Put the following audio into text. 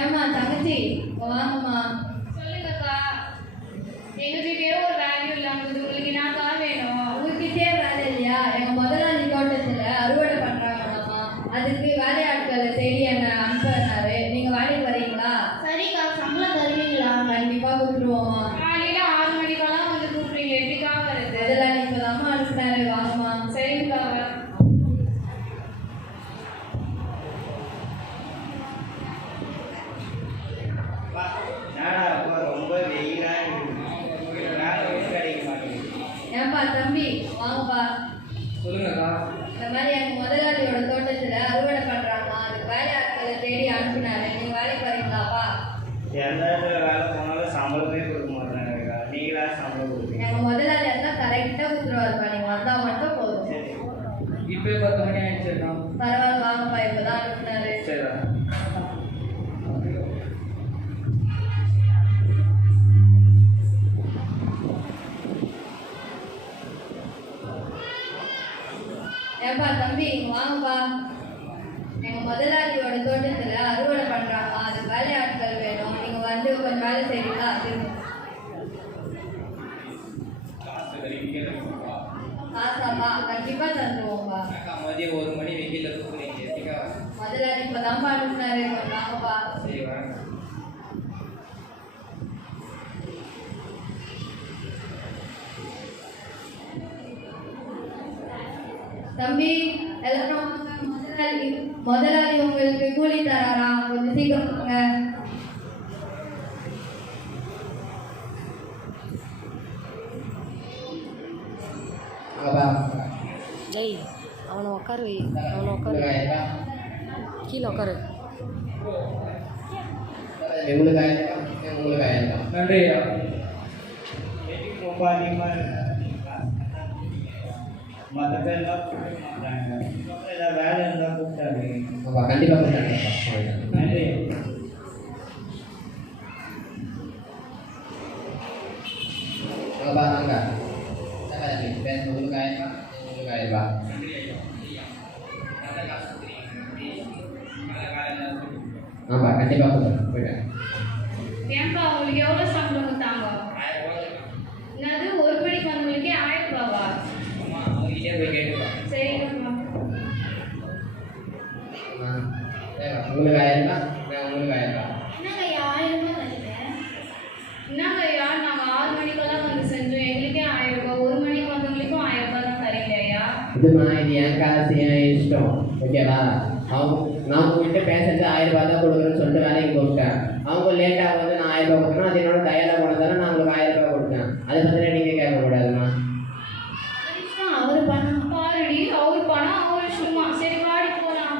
ஏம்மா தங்கச்சி வாங்கம்மா. சொல்லுங்கக்கா. எங்ககிட்டயே ஒரு வேல்யூ இல்லாமல் உங்களுக்கு என்னக்கா வேணும்? உங்ககிட்டயே வேலை இல்லையா? எங்க முதலாளி தோட்டத்துல அறுவடை பண்றாங்களாம்மா. அதுக்கு வேலையாட்களை தேடி என்ன அனுப்புறாரு. நீங்க வேலைக்கு வரீங்களா? சரிக்கா, சம்பளம் தருவீங்களா? கண்டிப்பா கூப்பிடுவோம்மா. காலையில 6 மணிக்கெல்லாம் வந்து கூப்பிடுறீங்க, எப்படிக்கா வருது? முதலாளி இப்பதாம்மா அனுப்புனாரு, வாங்கம்மா. சரிக்கா. ரொம்ப வெயிலா கிடைக்க மாட்டேங்குது. ஏன்பா தம்பி வாங்கப்பா. சொல்லுங்கக்கா. இந்த மாதிரி எங்க முதலாளியோட தோட்டத்துல அறுவடை பண்றாங்களாம். அதுக்கு வேலையாட்களை தேடி அனுப்புனாரு. நீங்க வேலைக்கு வரீங்களாப்பா? எந்த இடத்துல வேலை போனாலும் சம்பளமே கொடுக்க மாட்டாங்க. நீங்களா சம்பளம் கொடுப்பீங்க? எங்க முதலாளி எல்லாம் கரெக்டா கொடுத்துருவாருப்பா. நீங்க வந்தா மட்டும் போதும். சரி இப்போ 10 மணி ஆயிடுச்சுக்கா. பரவாயில்ல வாங்கப்பா. இப்பதான் அனுப்புனாரு. சரிடா. ஏப்பா தம்பி வாங்கப்பா. எங்க முதலாளியோட தோட்டத்துல அறுவடை பண்றாங்க. அதுக்கு வேலையாட்கள் வேணும். நீங்க வந்து கொஞ்சம் வேலை செய்வீங்களா? காசாப்பா கண்டிப்பா தந்துருவோம்ப்பா. மதியம் 1 மணி வெயில கூப்பிடுறீங்க, எப்படிக்கா? முதலாளி இப்பதான்ப்பா அனுப்புனாரு, கொஞ்சம் வாங்கப்பா. சரி வாங்க. தம்பி எல்லாரும் முதலாளி உங்களுக்கு கூலி தராரா? கொஞ்சம் சீக்கிரம் வாங்க. ஜெய் அவனை உட்காரு வை. அவனை உட்காரு, கீழே உட்காரு. நன்றியா. ரொம்ப அதிகமாக மற்ற பேர்லாம் கூப்பிட மாட்டாங்க. ஏதாவது வேலை இருந்தால் கூப்பிட்டாரு. கண்டிப்பாக நன்றி. வாங்க. உங்களுக்கு 1000 ரூபாய். ஆமாம் கண்டிப்பாக போயிட்டேன். ஏன்பா உங்களுக்கு எவ்வளோ சம்பளம் கொடுத்தாங்க? என்னது, ஒரு மணிக்கு வந்தவங்களுக்கே 1000 ரூபாவா? அவங்ககிட்டே போய் கேட்டுக்கலாம். சரிங்கப்பா. உங்களுக்கு 1000 ரூபாய், உங்களுக்கு 1000 ரூபாய். என்னங்க 1000 ரூபாய் தருவேன்? என்னங்க ஐயா, நாங்கள் 6 மணிக்கெல்லாம் வந்து செஞ்சோம், எங்களுக்கே 1000 ரூபாய். 1 மணிக்கு வந்தவங்களுக்கும் 1000 ரூபாய் தான் தரீங்க ஐயா? இதுமா இது என் காசு, என் இஷ்டம், ஓகேவா? நான் உங்கள்கிட்ட பேசுறது 1000 ரூபாய் தான் கொடுக்குறேன்னு சொல்லிட்டு வேலைக்கு போட்டேன். அவங்க லேட்டாக வந்து நான் 1000 ரூபாய் கொடுக்கணும். அது என்னோட கையில் போனதால நான் உங்களுக்கு 1000 ரூபாய் கொடுத்தேன். அதை பற்றின நீங்கள் கேட்கக்கூடாதுமா. அவர் பணம் பாருடி, அவர் பணம் அவர் சும்மா. சரி வாடி போலாம்.